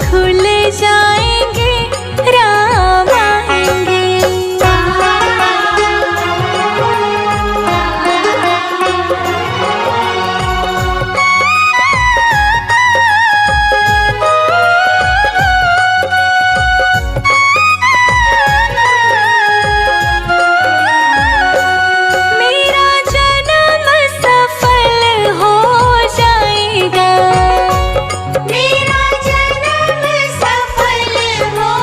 खुल जाएंगे, राम आएंगे। मेरा जन्म सफल हो जाएगा, मेरा जन्म सफल हो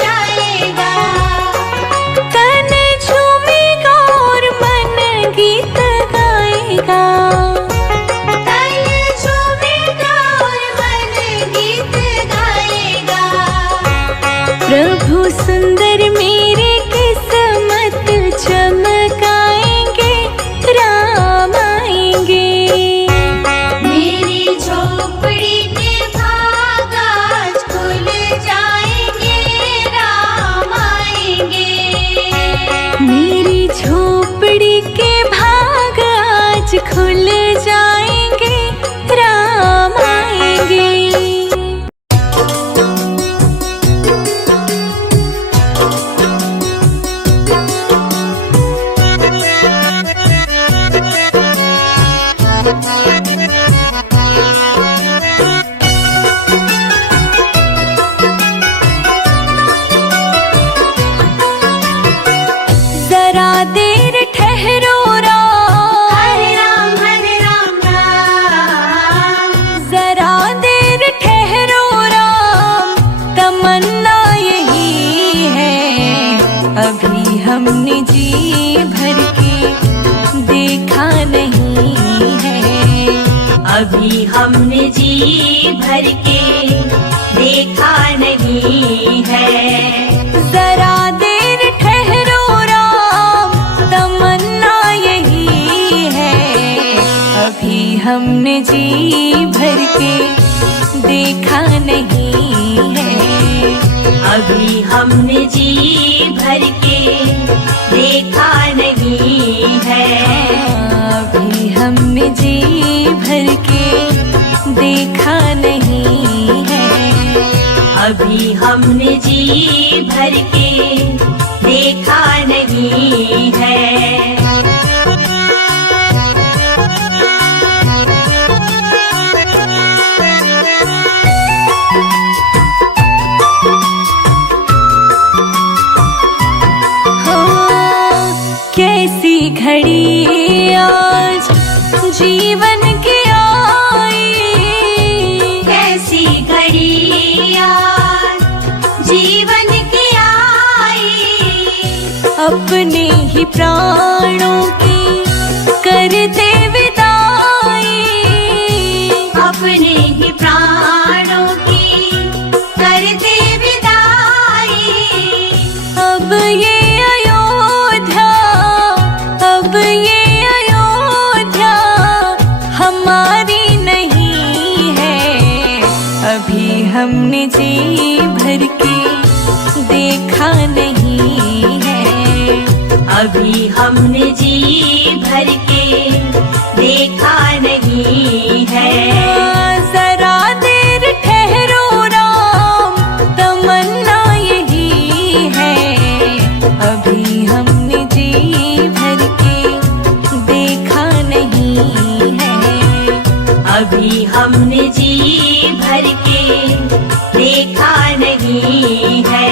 जाएगा। तन झूमेगा और मन गीत गाएगा, तन झूमेगा और मन गीत गाएगा। प्रभु सुंदर मेरी किस्मत चमकाएंगे, राम आएंगे। मेरी झोपड़ी के भाग आज खुल जाएंगे, राम आएंगे। मेरी झोपड़ी के भाग आज खुल जाएंगे, राम आएंगे। जरा देर ठहरो राम, हरे राम राम। जरा देर ठहरो राम, तमन्ना यही है। अभी हमने जी भर के देखा नहीं है, अभी हमने जी भर के देखा नहीं है। जरा देर ठहरो राम, तमन्ना यही है। अभी हमने जी भर के देखा नहीं है, अभी हमने जी भर के देखा नहीं है। अभी हमने जी भर के देखा नहीं है, अभी हमने जी भर के देखा नहीं है। कैसी घड़ी आज जीवन की आई, कैसी घड़ी आज जीवन की आई। अपने ही प्राणों की करते विदाई, अपने ही प्राणों की करते विदाई। अब ये अयोध्या, अब ये अयोध्या हमारी नहीं है। अभी हमने जी भर के देखा नहीं है, अभी हमने जी भर के देखा नहीं है। जरा देर ठहरो राम, तमन्ना यही है। अभी हमने जी भर के देखा नहीं है, अभी हमने जी भर के देखा नहीं है।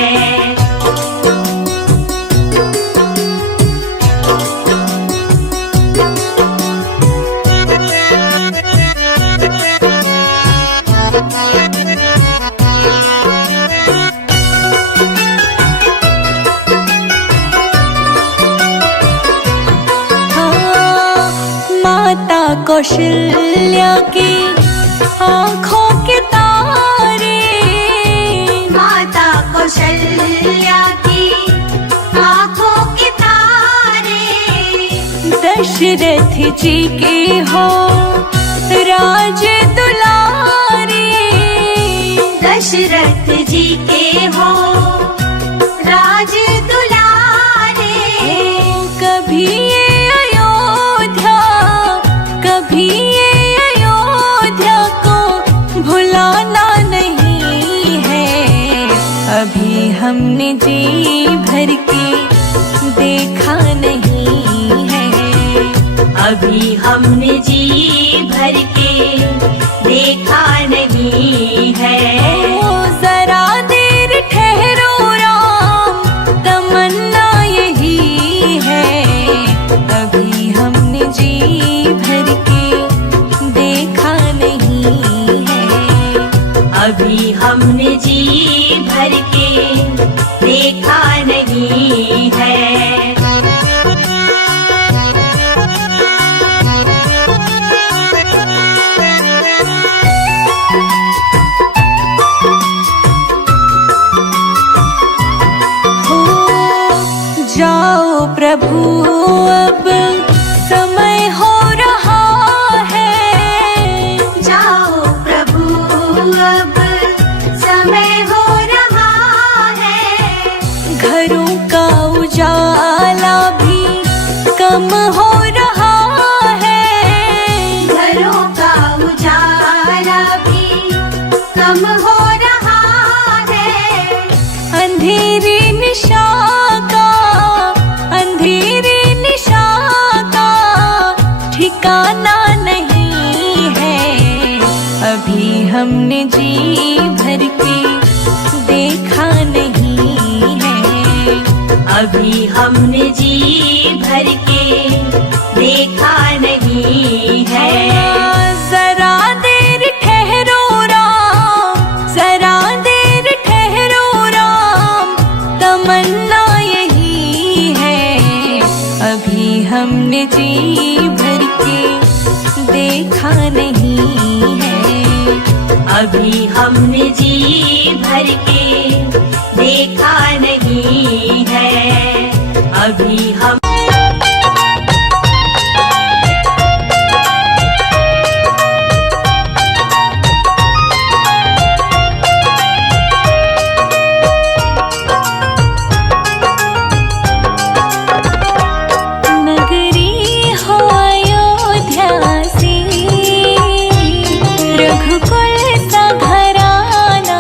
माता कौशल्या की आँखों के तारे, माता कौशल्या की आँखों के तारे। दशरथ जी के हो राज दुलारे, दशरथ जी के हो राज दुलारे। कभी ये अयोध्या, कभी ये अयोध्या को भुलाना नहीं हमने जी भर के देखा नहीं है। अभी हमने जी भर के देखा नहीं है। ओ जरा देर ठहरो राम, तमन्ना यही है। अभी हमने जी भर के देखा नहीं है। अभी हमने जी भर के देखा नहीं है। जाओ प्रभु अब समय हो रहा है। जाओ प्रभु अब समय हो रहा है। घरों का उजाला भी कम हो रहा है। घरों का उजाला भी कम हो रहा है। अंधेरी निशा ठिकाना नहीं है। अभी हमने जी भर के देखा नहीं है। अभी हमने जी भर के देखा नहीं है। जरा देर ठहरो राम, जरा देर ठहरो राम, तमन्ना यही है। अभी हमने जी भर के देखा नहीं है। अभी हमने जी भर के देखा नहीं है। अभी हम रघुकुल सा घराना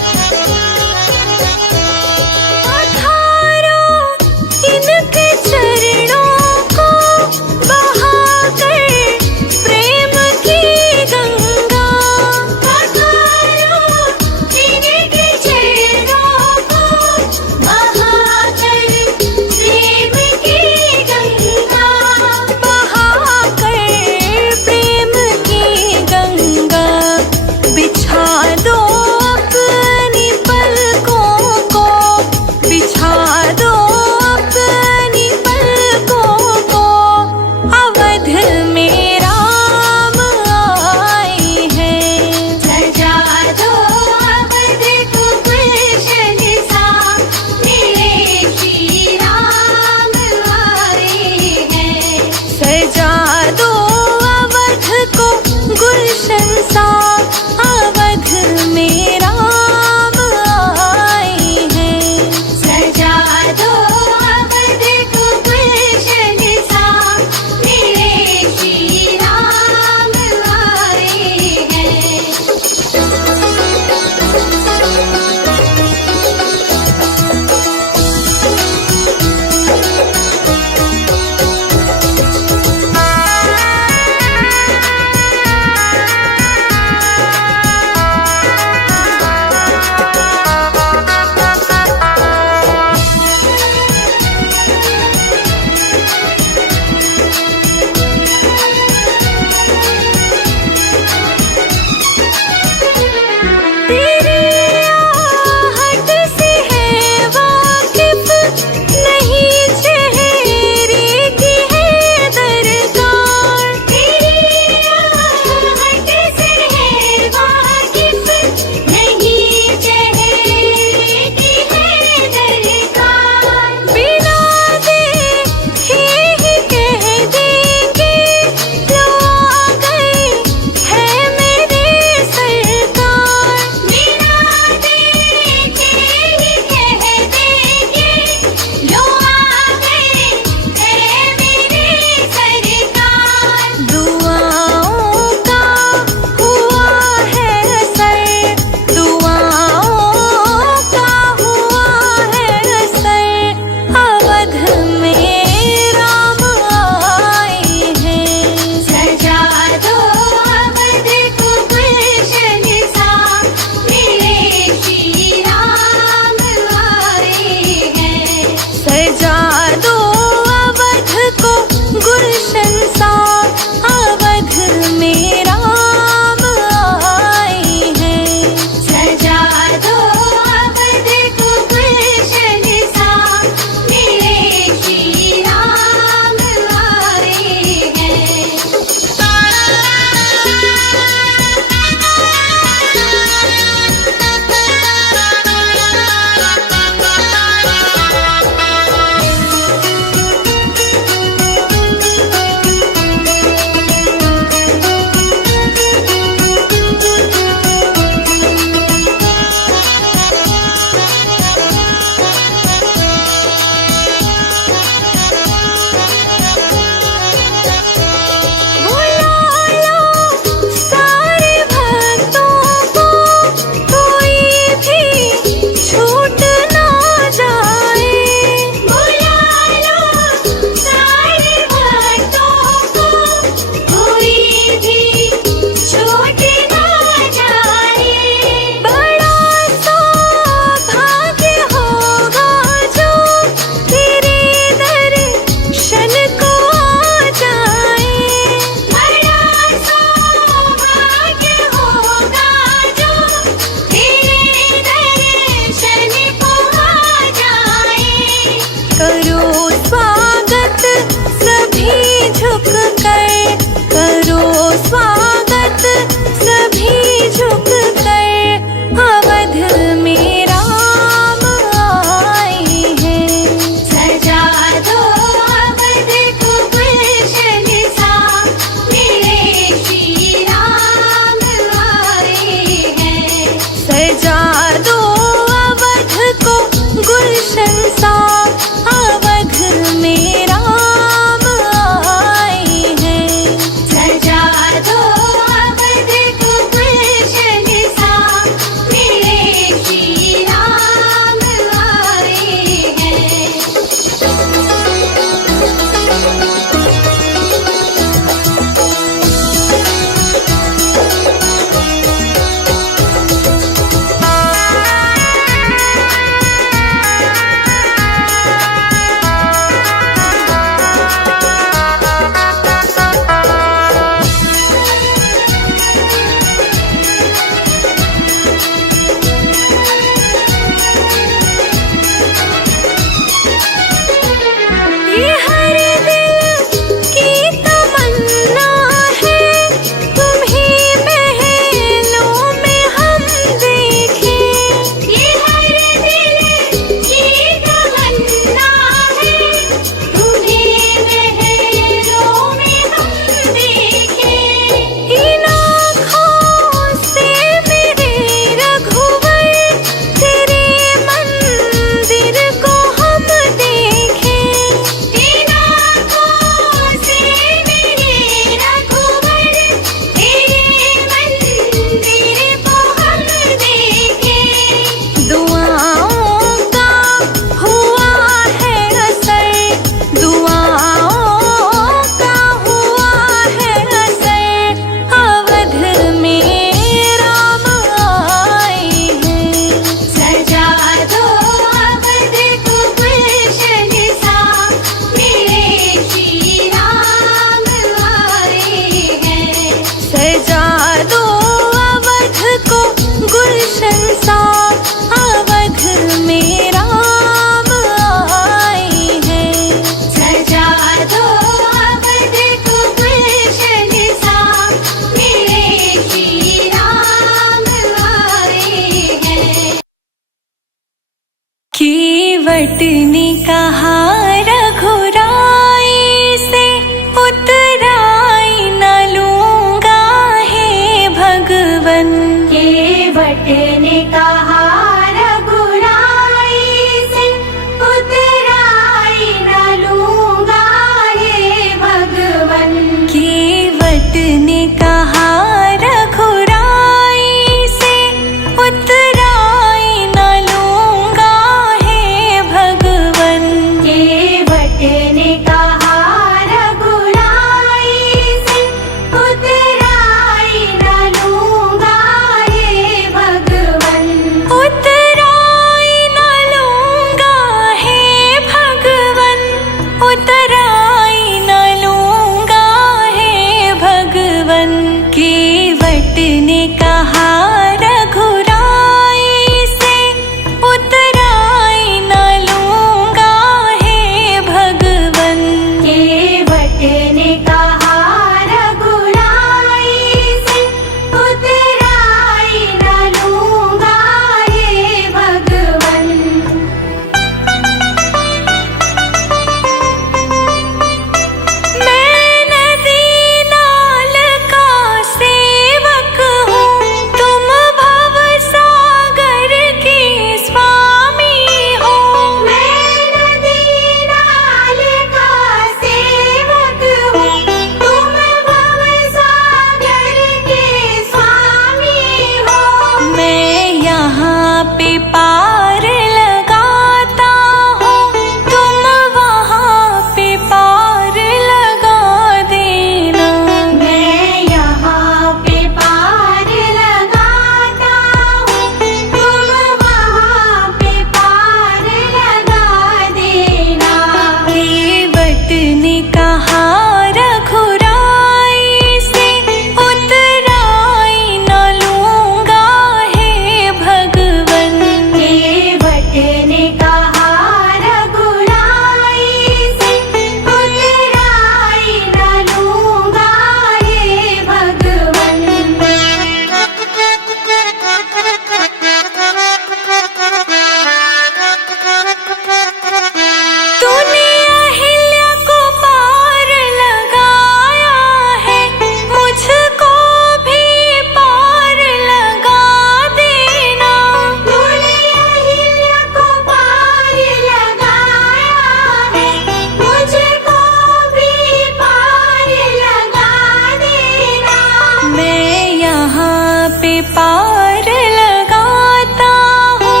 पार लगाता हूँ,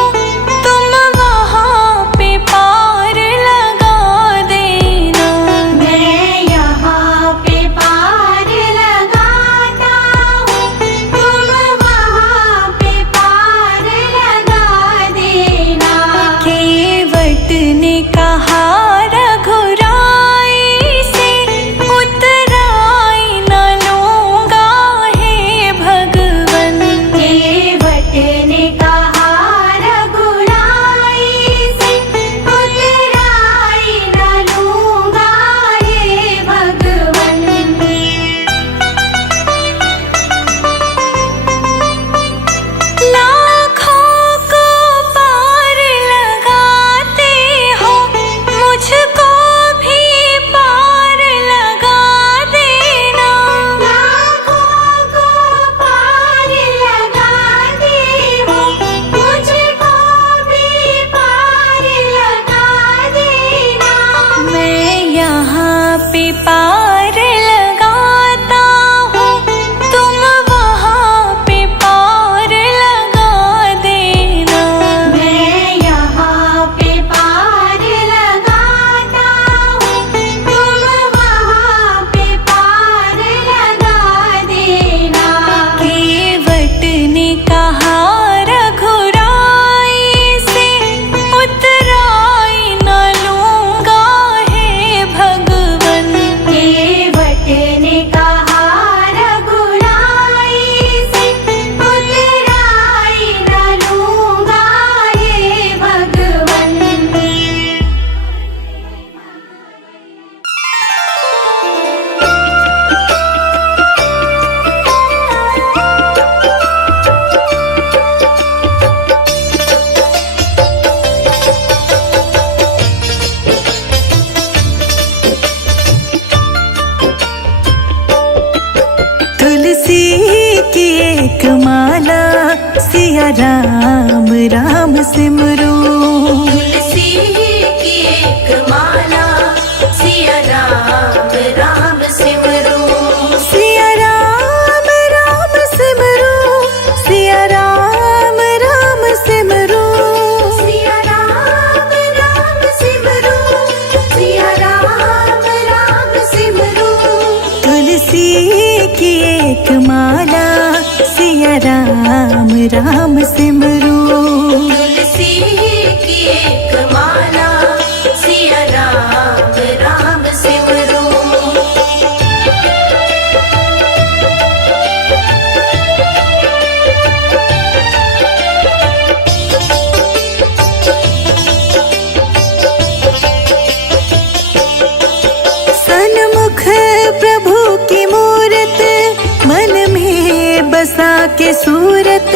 तुम वहाँ पे पार लगा देना। मैं यहाँ पे पार लगाता हूँ, तुम वहाँ पे पार लगा देना। केवट ने कहा रघुराई से, उतराई न लूँगा हे भगवन। केवट ने कहा रघुराई से, उतराई न लूँगा हे भगवन। लाखों को पार लगाते हो, मुझको भी पार लगा देना। लाखों को पार लगाते हो, मुझको भी पार लगा देना। मैं यहाँ पे पार लगाता हूँ, तुम वहाँ पे पार लगा देना। मैं यहाँ पे पार लगाता हूँ, तुम वहाँ पे पार लगा देना। केवट ने कहा रघुराई से, उतराई न लूँगा हे भगवन। केवट ने कहा रघुराई से, उतराई न लूँगा हे भगवन। तुलसी की एक माला, सिया राम राम सिमरो। तुलसी की एक माला, सिया राम राम सिमरो। सिया राम राम सिमरो, सिया राम राम सिमरो। सिया राम राम सिमरो, सिया राम राम सिमरो। तुलसी की एक माला, सिया राम राम सिमरो। तुलसी की एक माला, सिया राम राम सिमरो। सन्मुख प्रभु की मूरत, मन में बसा के सूरत,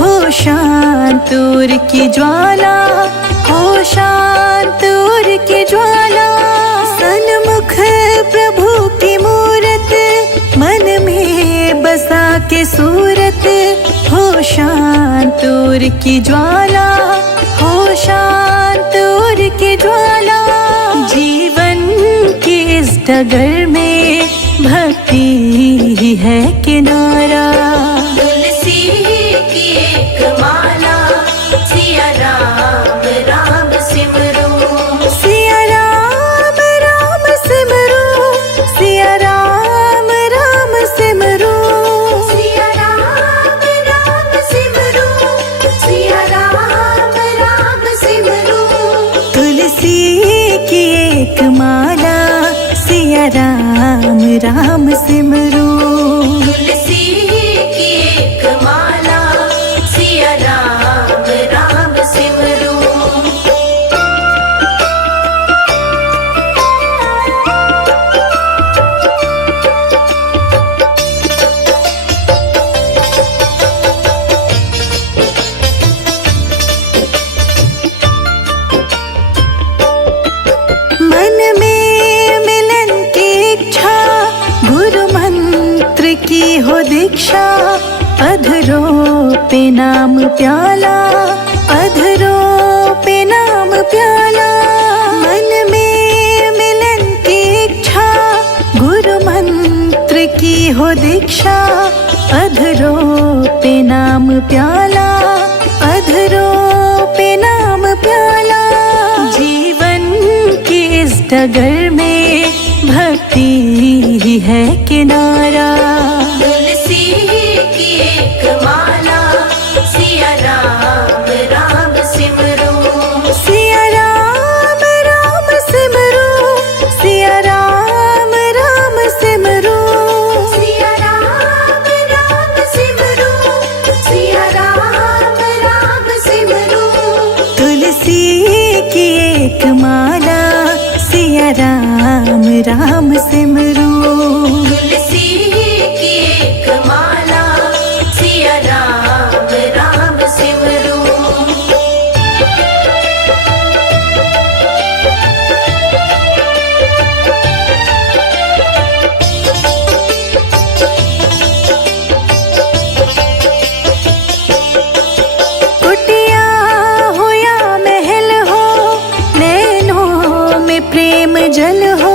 हो शांत उर की ज्वाला, हो शांत उर की ज्वाला। सन्मुख प्रभु की मूरत, मन में बसा के सूरत, हो शांत उर की ज्वाला, हो शांत उर की ज्वाला। जीवन की इस डगर में भक्ति ही है किनारा। तुलसी की एक माला, सिया राम राम सिमरो। सिया राम राम सिमरो, सिया राम राम सिमरो। सिया राम राम सिमरो, सिया राम राम सिमरो। तुलसी की एक माला, सिया राम राम सिमरो। तुलसी की एक माला, सिया राम राम सिमरो। मन में मिलन की इच्छा, गुरु मंत्र की हो दीक्षा। अधरों पे नाम प्याला, अधरों पे नाम प्याला। मन में मिलन की इच्छा, गुरु मंत्र की हो दीक्षा, अधरों पे नाम प्याला, अधरों पे नाम प्याला। जीवन की इस डगर में भक्ति ही है किनारा। तुलसी की एक माला, सिया राम राम सिमरो, सिया राम राम सिमरो, सिया राम राम सिमरो, सिया राम राम सिमरो, सिया राम राम सिमरो। तुलसी की एक माला, सिया राम राम सिमरो। तुलसी की एक माला, सिया राम राम सिमरो। कुटिया हो या महल हो, नैनों में प्रेम जल हो,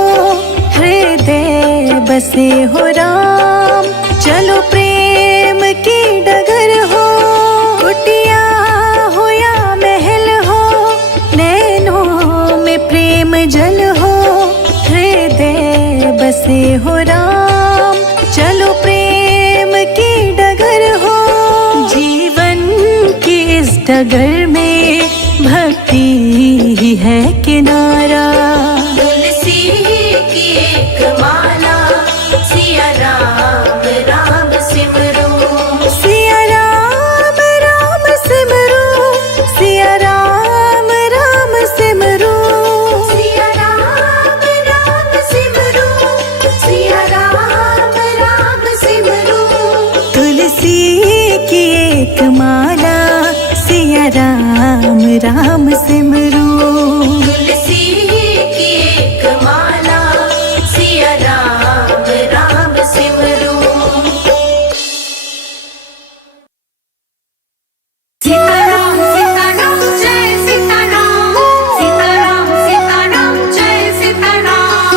हृदय बसे हो राम, चलो प्रेम की डगर हो। कुटिया हो या महल हो, नैनों में प्रेम जल हो, हृदय बसे हो राम, चलो प्रेम की डगर हो। जीवन की इस डगर में भक्ति ही है किनारा। तुलसी की एक माला, सिया राम राम सिमरो, सिया राम राम सिमरो, सिया राम राम सिमरो, सिया राम राम सिमरो, सिया राम राम सिमरो। तुलसी की एक माला, सिया राम राम सिमरो। तुलसी की एक माला, सिया राम राम सिमरो। सीताराम सीताराम जय सीताराम, सीताराम सीताराम जय सीताराम।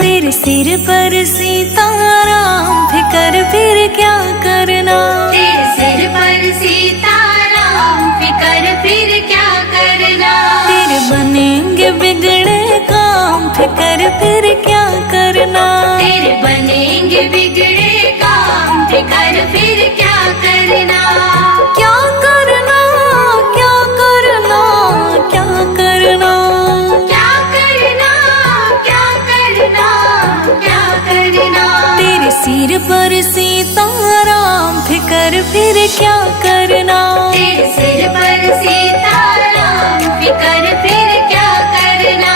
तेरे सिर पर सीताराम, फिकर फिर क्या करना। तेरे सिर पर सीताराम, फिकर फिर क्या करना। तेरे बनेंगे बिगड़े काम, फिकर फिर क्या करना। तेरे बनेंगे बिगड़े काम, फिकर फिर क्या करना। क्या करना, क्या करना, क्या करना। क्या करना, क्या करना, क्या करना। तेरे सिर पर सीताराम, फिकर फिर क्या करना। तेरे सिर पर सीताराम, फिकर फिर क्या करना।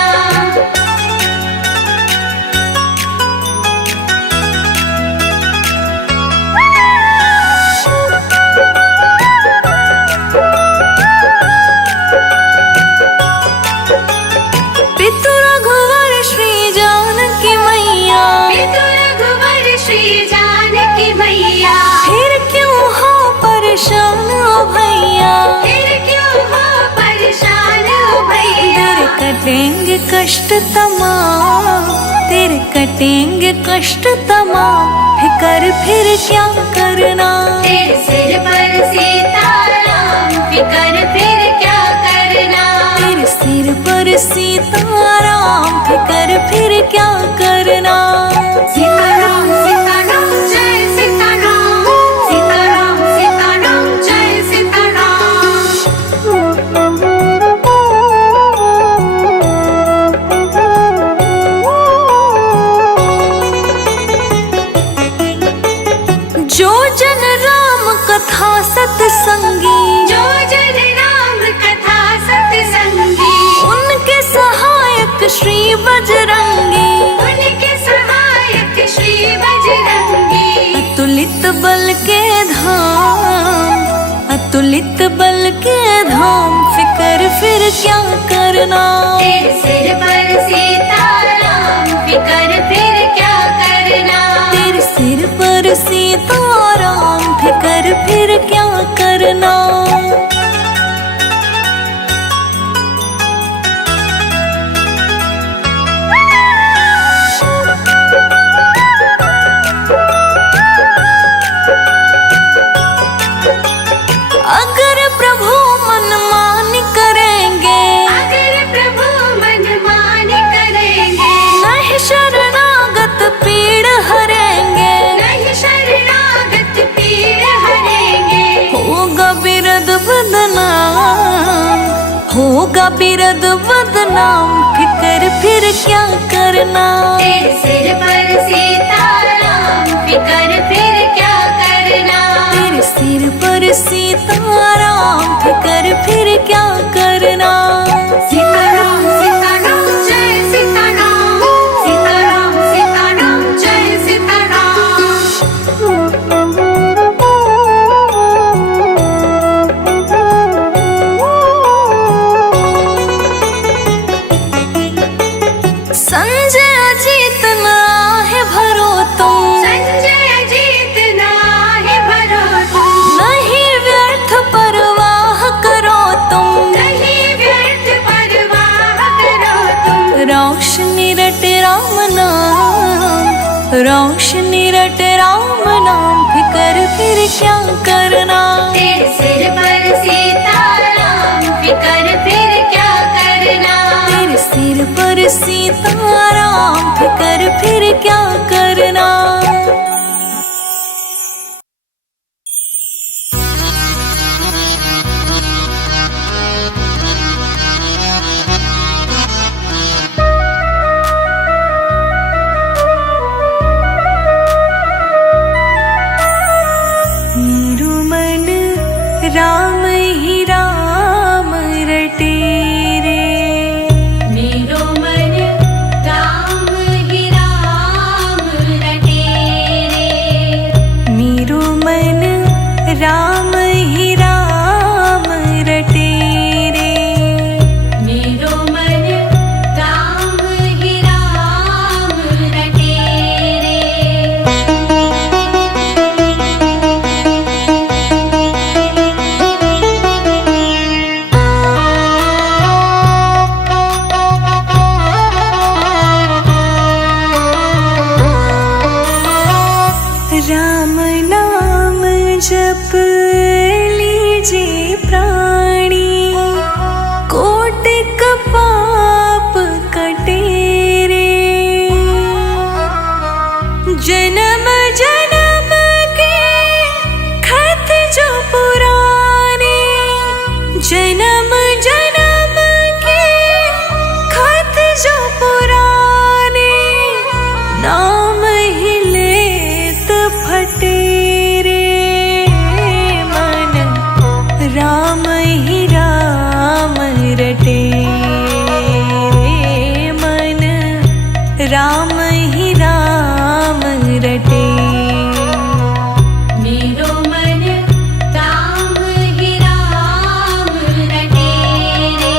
पितु रघुवर श्री जानकी मैया, पितु रघुवर श्री जानकी मैया, फिर क्यों हो परेशान ओ भैया। फिर क्यों हो परेशान ओ भैया। तेरे कटेंगे कष्ट तमाम, तेरे कटेंगे कष्ट तमाम, फिकर फिर क्या करना। तेरे सिर पर सीताराम, फिकर फिर क्या करना। तेरे सिर पर सीताराम, फिकर फिर क्या करना। सीताराम सीताराम जय सीताराम, सीताराम सीताराम जय सीताराम। जो जन राम कथा सत्संगी, जो जन राम कथा सत्संगी, उनके सहायक श्री बजरंगी। उनके सहायक श्री बजरंगी। अतुलित बल के धाम, अतुलित बल के धाम, फिकर फिर क्या करना। तेरे सिर पर सीताराम, फिकर फिर क्या करना। तेरे सिर पर सीताराम, फिकर फिर क्या करना। अगर प्रभु मनमान करेंगे, अगर प्रभु मनमान करेंगे, नहीं शरणागत पीड़ हरेंगे, नहीं शरणागत पीड़ हरेंगे। होगा बिरद बदनाम, होगा बिरद बदनाम, फिकर फिर क्या करना। तेरे सिर पर सीताराम, फिकर फिर क्या करना। तेरे सिर पर सीताराम, फिकर फिर क्या करना। सीताराम सीताराम जय सीताराम, सीताराम सीताराम जय सीताराम। संजय अजीत ना है भरो तुम, संजय अजीत ना है भरो तुम, नहीं व्यर्थ परवाह करो तुम, नहीं व्यर्थ परवाह करो तुम। रोशनी रट राम नाम, रोशनी रट राम नाम, फिकर फिर क्या करना। तेरे सिर पर सीताराम, फिकर फिर क्या करना। तेरे सिर पर सीताराम, फिकर फिर क्या करना। मेरू मन राम ही राम रटे रे, मेरो मन राम ही राम रटे रे। मेरू मन राम ही राम रटे रे। मेरो मन राम ही राम रटे रे। राम नाम जप लीजिए प्राणी, कोटिक पाप कटे रे। जन्म जन्म के खत जो पुराने, जन्म जन्म के खत जो पुराने, नाम ही लेत फटे रे। मन राम ही राम रटे रे, मन राम ही राम रटे। मेरो मन राम ही राम रटे रे।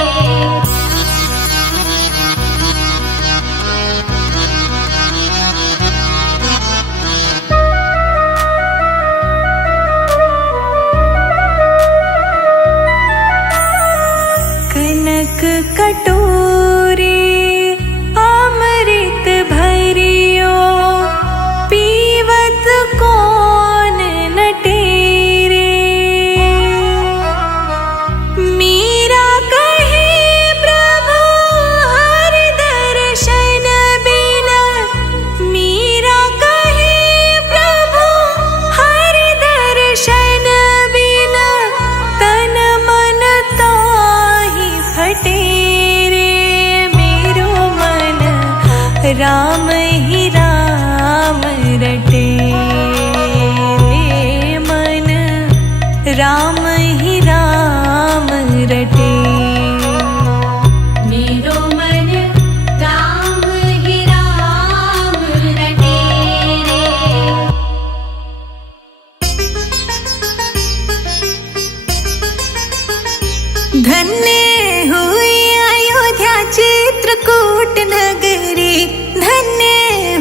कनक कटोरे अमृत भरियो, पीवत कौन नटे रे। मीरा कहे प्रभु हर दर्शन बिना, मीरा कहे प्रभु हर दर्शन बिना, तन मन ताहि फटे रे। मेरो मन राम ही राम रटे रे, मन राम ही राम रटे। मेरो मन राम ही राम रटे रे। धन्य हुई अयोध्या चित्रकूट नगरी, धन्य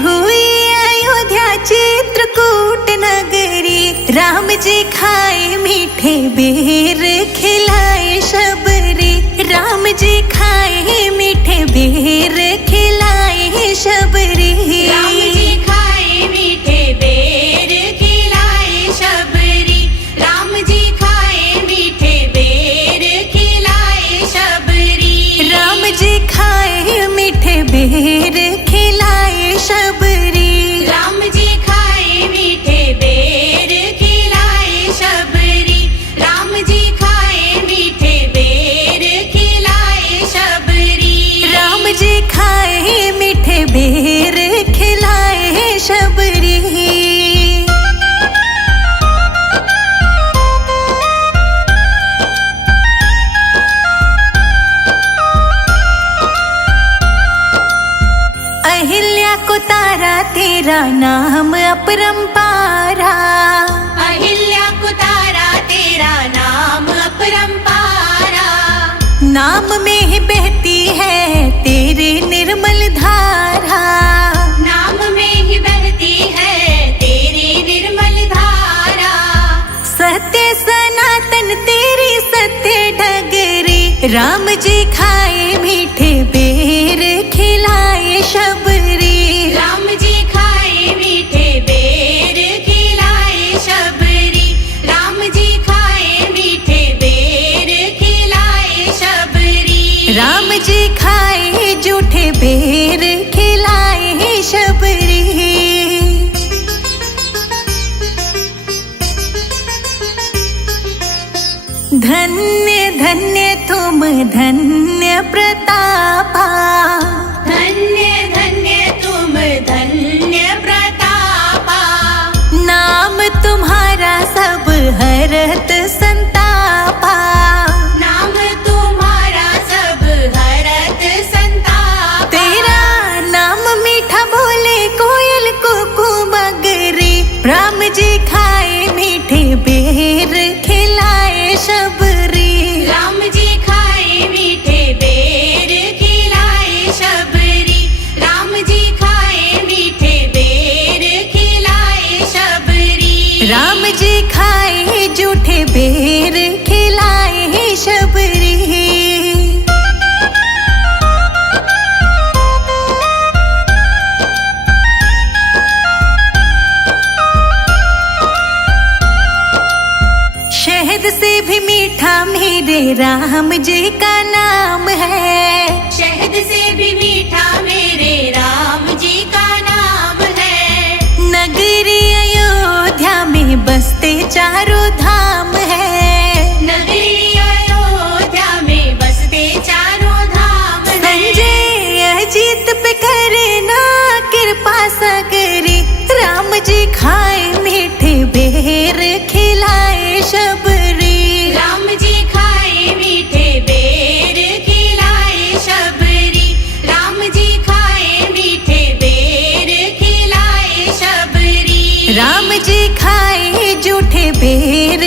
हुई अयोध्या चित्रकूट नगरी। राम जी खाए मीठे बेर, खिलाए शबरी। राम जी खाए मीठे बेर, खिलाए शबरी। राम जी खाए मीठे बेर, खिलाए शबरी। राम जी खाए मीठे बेर खिलाए शबरी। राम जी खाए मीठे बेर खिलाए शबरी। राम जी खाए मीठे बेर खिलाए शबरी। राम जी खाए मीठे बेर खिलाए शबरी। अहिल्या को तारा तेरा नाम अपरंपारा। अहिल्या को तारा तेरा नाम अपरंपारा। नाम में ही बहती है तेरी निर्मल धारा। नाम में ही बहती है तेरी निर्मल धारा। सत्य सनातन तेरी सत्य डगरी। राम जी खाए मीठे बेर खिलाए शबरी। राम जी खाए मीठे बेर खिलाए शबरी। राम जी खाए मीठे बेर खिलाए शबरी। राम जी खाए जूठे बेर खिलाए शबरी। धन्य धन्य तुम धन्य प्रतापा। धन्य धन्य तुम धन्य प्रतापा। नाम तुम्हारा सब हरत संतापा। नाम तुम्हारा सब हरत संतापा। तेरा नाम मीठा बोले कोयल कुकू मगरी। राम जी खाए मीठे बेर खिलाए शबरी। राम जी खाए मीठे बेर खिलाए शबरी। राम जी खाए मीठे बेर खिलाए शबरी। राम जी खाए जूठे बेर खिलाए शबरी। शहद से भी मीठा मेरे राम जी का नाम है। शहद से भी मीठा मेरे राम जी का नाम है। नगरी अयोध्या में बसते चारों धाम है। नगरी अयोध्या में बसते चारों धाम है। संजय अजीत पे करे ना कृपा सगरी। राम जी खाए मीठे बेर खिलाए शबरी। राम जी खाए मीठे बेर खिलाए शबरी। राम जी खाए मीठे बेर खिलाए शबरी। राम जी खाए जूठे बेर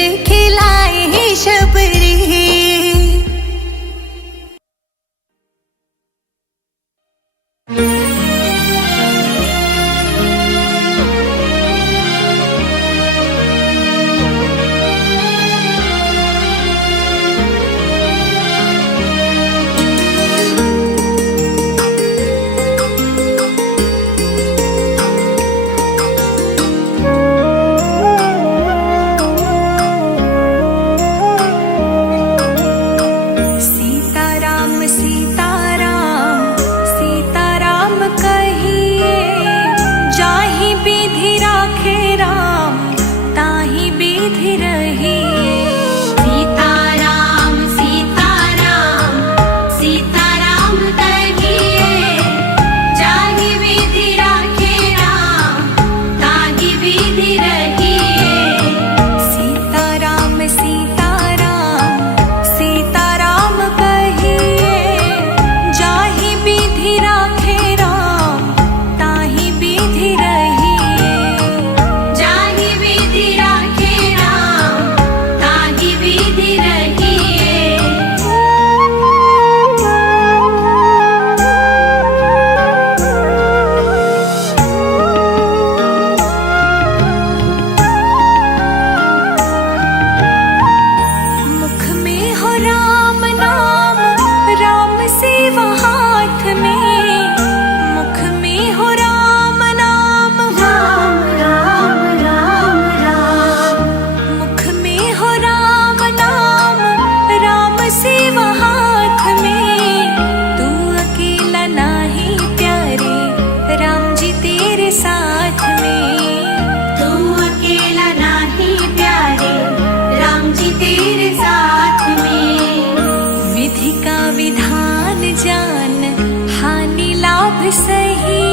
सही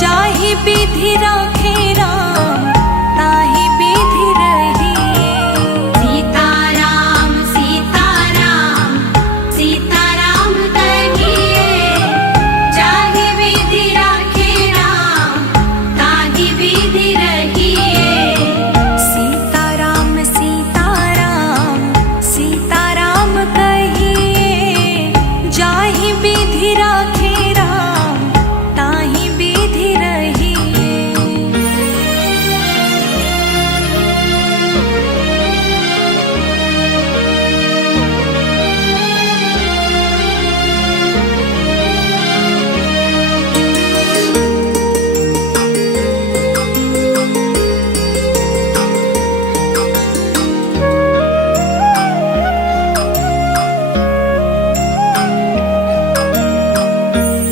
जाहि विधि राखे राम ताहि विधि रहिए। सीताराम सीताराम सीताराम कहिए जाहि विधि राखे राम ताहि विधि रहिए। सीताराम सीताराम सीताराम कहिए जाहि विधि राखे राम ताहि विधि रहिए।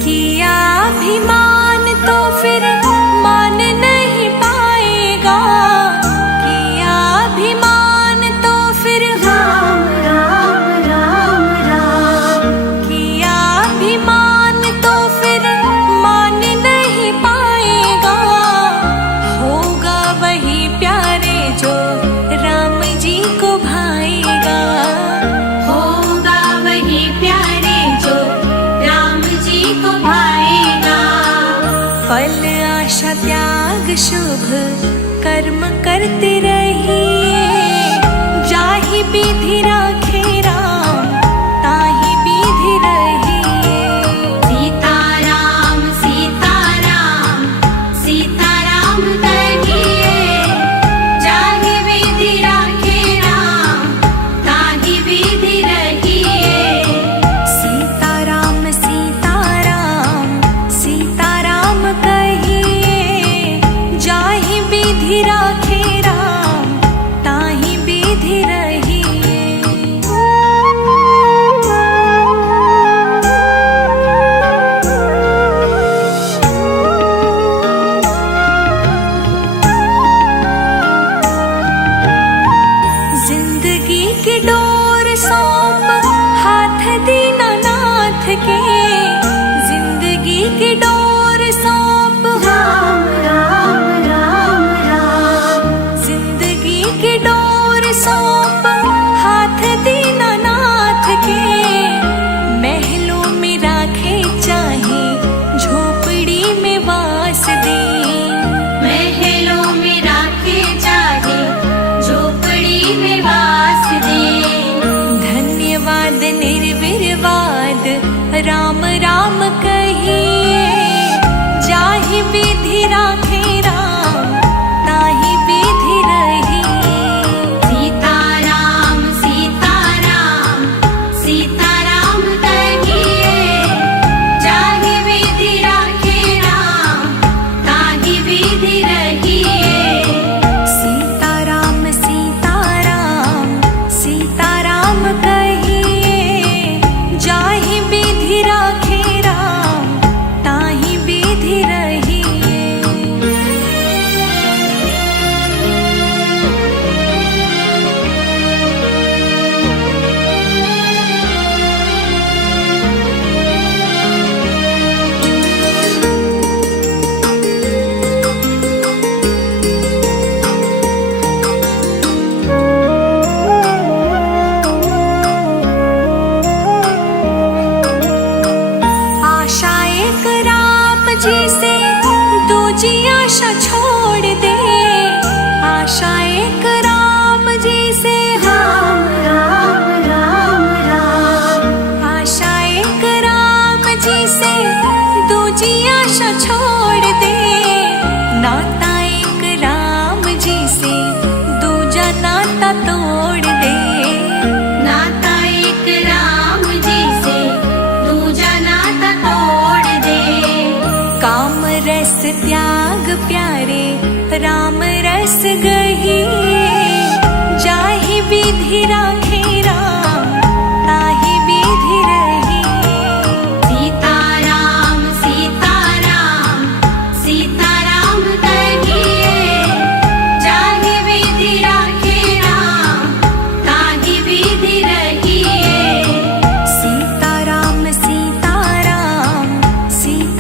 किया अभिमान तो फिर मान नहीं पाएगा। किया अभिमान तो फिर राम राम राम राम किया अभिमान तो फिर मान नहीं पाएगा। होगा वही प्यारे जो राम जी को भाएगा। होगा वही प्यारे जो राम जी को भाएगा। फल आशा त्याग शुभ कर्म करते रहिए जाहि विधि राखे राम ताहि विधि रहिए। सीताराम सीताराम सीताराम कहिए जाहि विधि राखे राम ताहि विधि रहिए। सीताराम सीताराम सीताराम कहिए जाहि विधि राखे राम ताहि विधि रहिए। जिंदगी की डोर सौंप हाथ दीनानाथ के। जिंदगी की डोर सौंप राम राम राम राम जिंदगी की डोर सौंप हाथ दीनानाथ के। महलों में राखे चाहे झोपड़ी में वास दे। महलों में राखे चाहे झोपड़ी में वास दे। धन्यवाद निर्विवाद राम राम कहिए जाहि विधि राखे राम ताहि विधि रहिए। सीताराम सीताराम सीताराम कहिए जाहि विधि राखे राम ताहि विधि रहिए। सीताराम सीताराम सीताराम कहिए जाहि विधि राखे राम ताहि विधि रहिए। आशा एक राम जी से दूजी आशा छोड़ दे। आशा एक राम जी से राम राम राम राम आशा एक राम जी से दूजी आशा छोड़ दे। नाता एक राम जी से दूजा नाता तोड़ दे। नाता एक राम जी से दूजा नाता तोड़ दे। काम रस त्याग प्यारे राम रस गहिए जाहि विधि राखे राम ताहि विधि रहिए। सीताराम सीताराम सीताराम कहिए जाहि विधि राखे राम ताहि विधि रहिए। सीताराम सीताराम सीताराम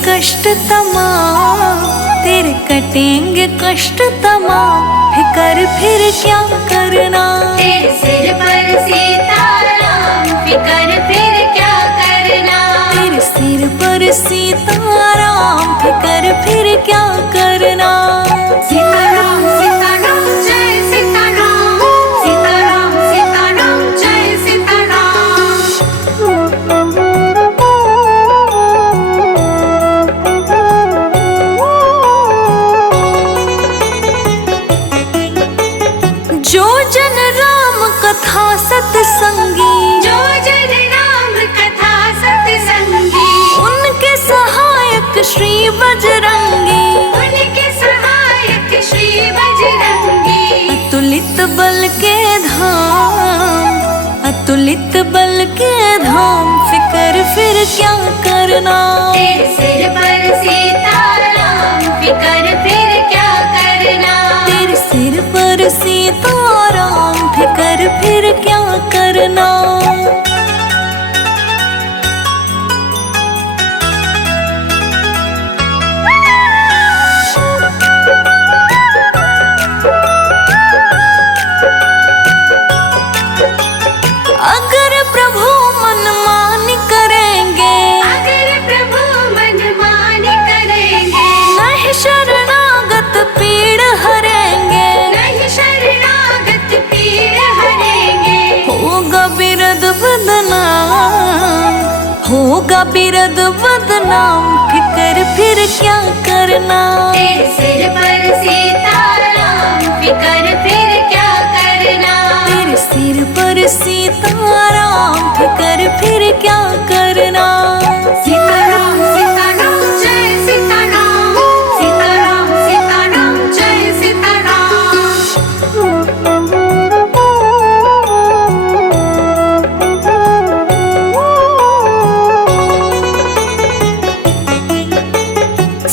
कष्ट तमाम, तेरे कटेंगे कष्ट तमाम, फिकर फिर क्या करना। तेरे सिर पर सीताराम, फिकर फिर क्या करना। तेरे सिर पर सीताराम, फिकर फिर क्या करना। सीताराम सीताराम जय सीताराम, सीताराम सीताराम जय सीताराम। जो जन राम कथा सत्संगी, जो जन राम कथा सत्संगी, उनके सहायक श्री बजरंगी। उनके सहायक श्री बजरंगी। अतुलित बल के धाम, अतुलित बल के धाम, फिकर फिर क्या करना। तेरे सिर पर सीताराम, फिकर फिर क्या करना। तेरे सिर पर सीताराम, फिकर फिर क्या करना। अगर प्रभु मनमान करेंगे, अगर प्रभु मनमान करेंगे, नहीं शरणागत पीड़ हरेंगे। नहीं शरणागत पीड़ हरेंगे। होगा बिरद बदनाम, होगा बिरद बदनाम, फिकर फिर क्या करना। तेरे सिर पर सीताराम, फिकर फिर क्या करना। तेरे सिर पर सीताराम, फिकर फिर क्या करना। सीताराम सीताराम जय सीताराम, सीताराम सीताराम जय सीताराम।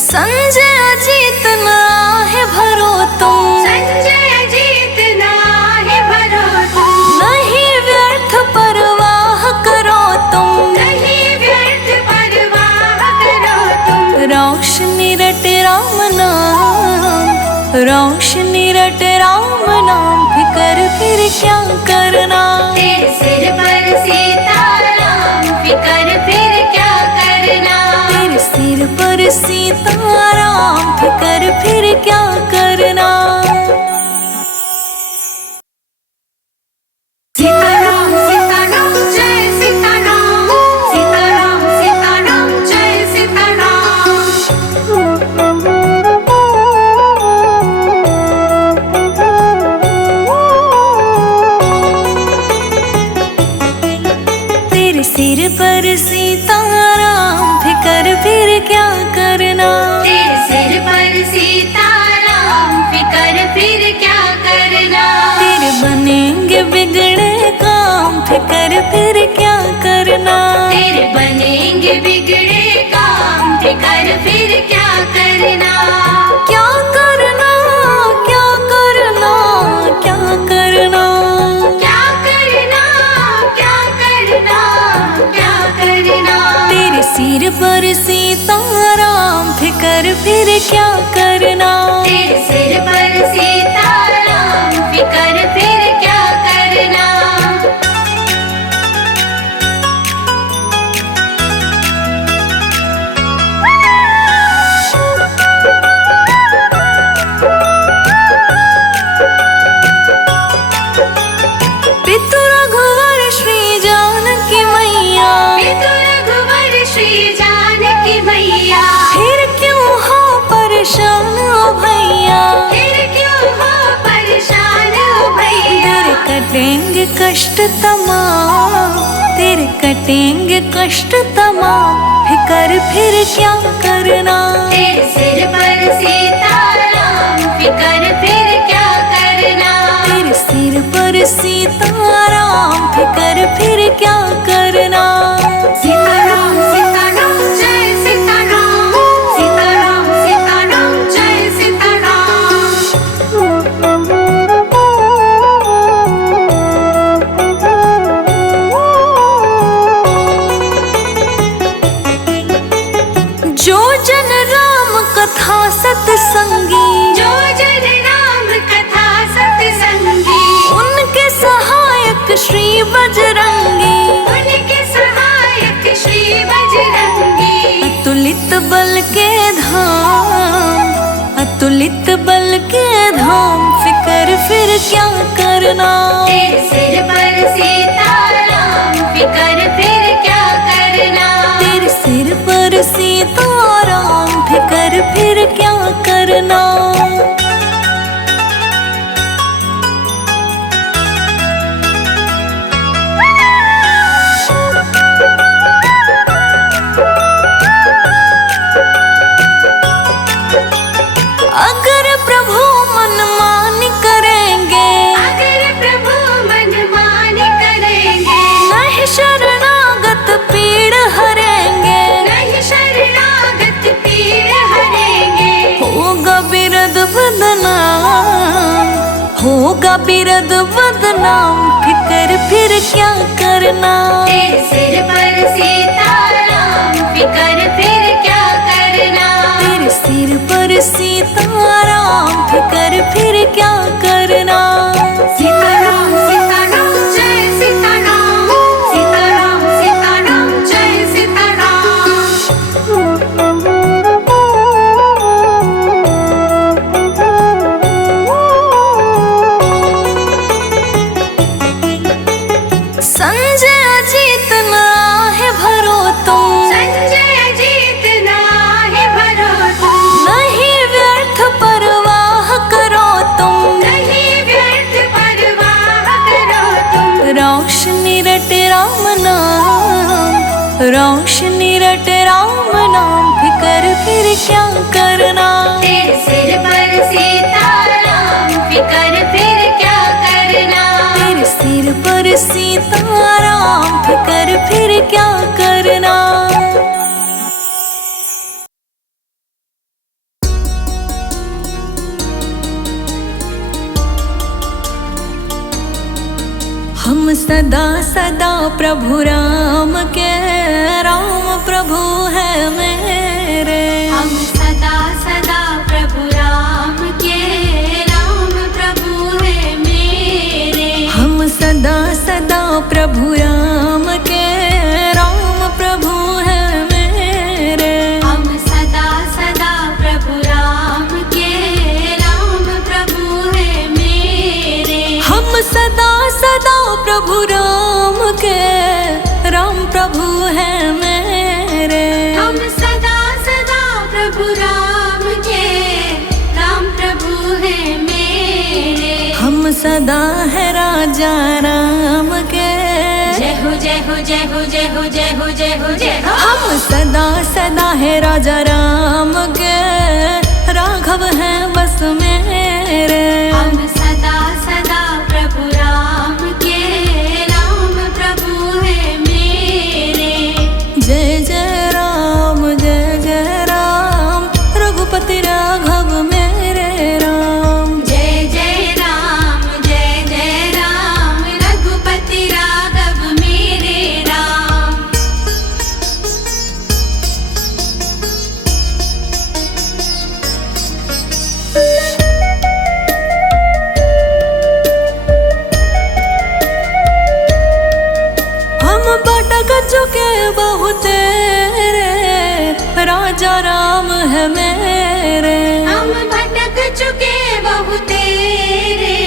संजय अजीत नाहे भरो तुम, संजय जीत नाहे भरो तुम, नहीं व्यर्थ परवाह करो तुम। नहीं व्यर्थ परवाह करो तुम। रोशनी रट राम नाम, रोशनी रट राम नाम, फिकर फिर क्या करना। तेरे सिर पर सीताराम, फिकर फिर क्या करना। तेरे सिर पर सीताराम, फिकर फिर क्या करना। सीताराम सीताराम जय सीताराम, सीताराम सीताराम जय सीताराम। तेरे सिर पर सीताराम, फिकर फिर क्या करना। तेरे सिर पर सीताराम, फिकर फिर क्या करना। तेरे बनेंगे बिगड़े काम, फिकर फिर क्या करना। तेरे बनेंगे बिगड़े काम, फिकर फिर क्या करना। क्या करना, क्या करना, क्या करना। क्या करना, क्या करना, क्या करना। तेरे सिर पर सीताराम, फिकर फिर क्या करना। तेरे सिर पर सीताराम, फिकर फिर क्या करना। पितु रघुवर श्री जानकी मैया, पितु रघुवर श्री जानकी मैया, फिर क्यों हो परेशान ओ भैया। फिर क्यों हो परेशान ओ भैया। तेरे कटेंगे कष्ट तमाम, तेरे कटेंगे कष्ट तमाम, फिकर फिर क्या करना। तेरे सिर पर सीताराम, फिकर फिर क्या करना। तेरे सिर पर सीताराम, फिकर फिर क्या करना। सीताराम सीताराम जय सीताराम, सीताराम सीताराम जय सीताराम। जो अतुलित बल के धाम, अतुलित बल के धाम, फिकर फिर क्या करना। तेरे सिर पर सीताराम, फिकर फिर क्या करना। तेरे सिर पर सीताराम, फिकर फिर क्या करना। अगर प्रभु मनमानी करेंगे, अगर प्रभु मनमानी करेंगे, नहीं शरणागत पीड़ हरेंगे, नहीं शरणागत पीड़ हरेंगे। होगा बिरद बदनाम, होगा बिरद बदनाम, फिकर फिर क्या करना। तेरे सिर पर सीताराम, फिकर फिर क्या करना। तेरे सिर पर सीताराम, फिकर फिर क्या करना। सीताराम सीताराम जय सीताराम, सीताराम सीताराम जय सीताराम। संजय अजीत ना है भरो तुम, संजय जीतना है भरो तुम, नहीं व्यर्थ परवाह करो तुम। नहीं व्यर्थ परवाह करो तुम। रोशनी रट राम नाम, रोशनी रट राम नाम, फिकर फिर क्या करना। तेरे सिर पर सीताराम, फिकर फिर क्या करना। तेरे सिर पर सीताराम, फिकर फिर क्या करना। हम सदा सदा प्रभु राम के, राम प्रभु है मेरे। हम सदा सदा प्रभु राम के, राम प्रभु है मेरे। हम सदा सदा प्रभु राम के, राम प्रभु है मेरे। हम सदा सदा प्रभु राम के, राम प्रभु है मेरे। हम सदा सदा प्रभु राम के, राम प्रभु है मेरे। हम सदा सदा प्रभु राम के, राम प्रभु है मेरे। हम सदा है राजा राम के, जय हो जय हो जय हो जय हो जय हो जय हो जय हो। हम सदा सदा है राजा राम के, राघव है बस मेरे। हम सदा सदा प्रभु राम के, राम प्रभु है मेरे। जय जय राम, रघुपति राघव मेरे राम। जय जय राम, रघुपति राघव मेरे राम। हम भटक चुके बहुत तेरे, राजा राम है मेरे। हम भटक चुके बहुत तेरे,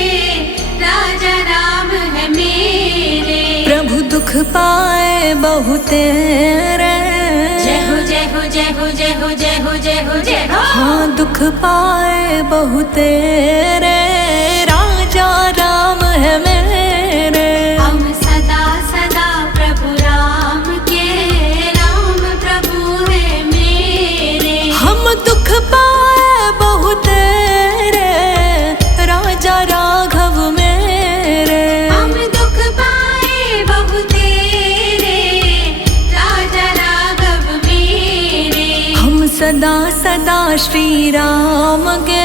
राजा राम है मेरे। प्रभु दुख पाए बहुत तेरे, जय हो जय हो जय हो जय हो जय हो जय हो जय हो। हाँ दुख पाए बहुत तेरे, राजा राम है मेरे। हम सदा सदा प्रभु राम के, राम प्रभु है मेरे। हम दुख पाए बहुत तेरे, राजा राघव मेरे। हम दुख पाए बहुत तेरे, राजा राघव मेरे। हम सदा सदा श्री राम के,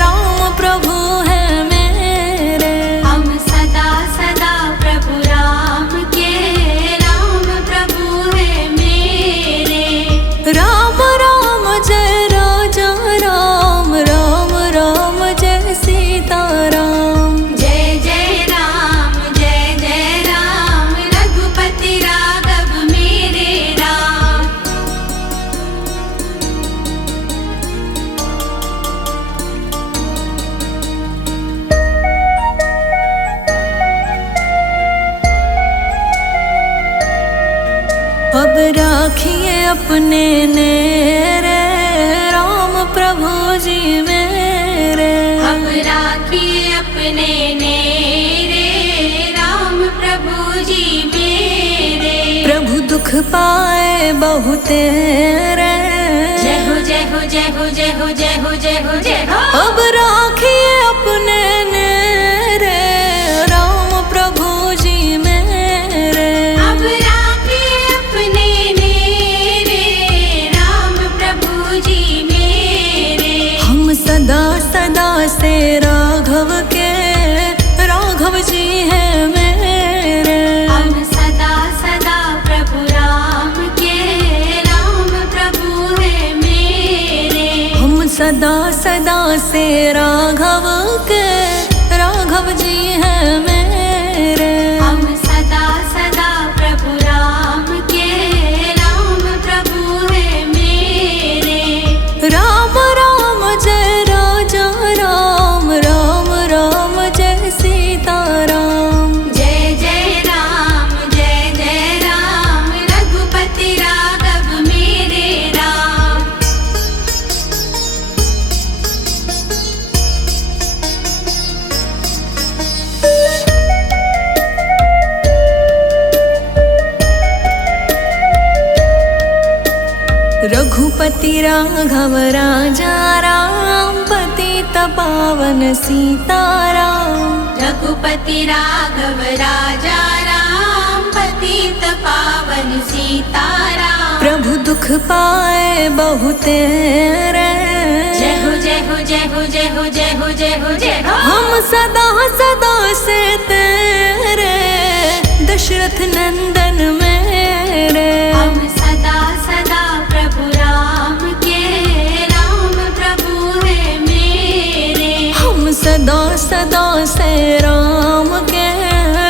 राम प्रभु है मेरे। हम सदा सदा प्रभु राम के, राम प्रभु है मेरे। राम राम जय राजा राम, राम राम जय सीताराम। जय जय राम, रघुपति राघव मेरे राम। राखिए अपने नेरे राम प्रभु जी मेरे। अब राखिए अपने नेरे राम प्रभु जी मेरे। प्रभु दुख पाए बहु तेरे। जय हो जय हो जय हो जय हो जय हो जय हो जय हो। अब राखिए अपने नेरे राम प्रभु जी मेरे। अब राखिए अपने नेरे राम प्रभु जी मेरे। हम सदा सदा से राघव के राघव जी हैं मेरे। हम सदा सदा प्रभु राम के राम प्रभु है मेरे। हम सदा सदा से राघव के राघव जी हैं मेरे। हम सदा सदा प्रभु राम के राम प्रभु है मेरे। राम राम जय राजा राम राम राम जय सीता राम। जय जय राम रघुपति राघव मेरे राम। रघुपति राघव राजा राम पतित पावन सीताराम। रघुपति राघव राजा राम पतित पावन सीताराम। प्रभु दुख पाए बहु तेरे। जय हो जय हो जय हो जय हो जय हो जय हो जय हो। हम सदा सदा से तेरे दशरथ नंदन मेरे। हम सदा सदा प्रभु राम के राम प्रभु है मेरे। हम सदा सदा से राम के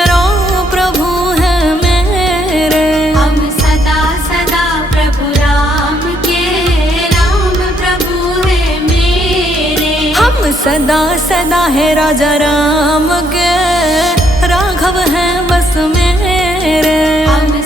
राम प्रभु हैं मेरे। हम सदा सदा प्रभु राम के राम प्रभु है मेरे। हम सदा सदा है राजा राम के राघव हैं बस मेरे। हम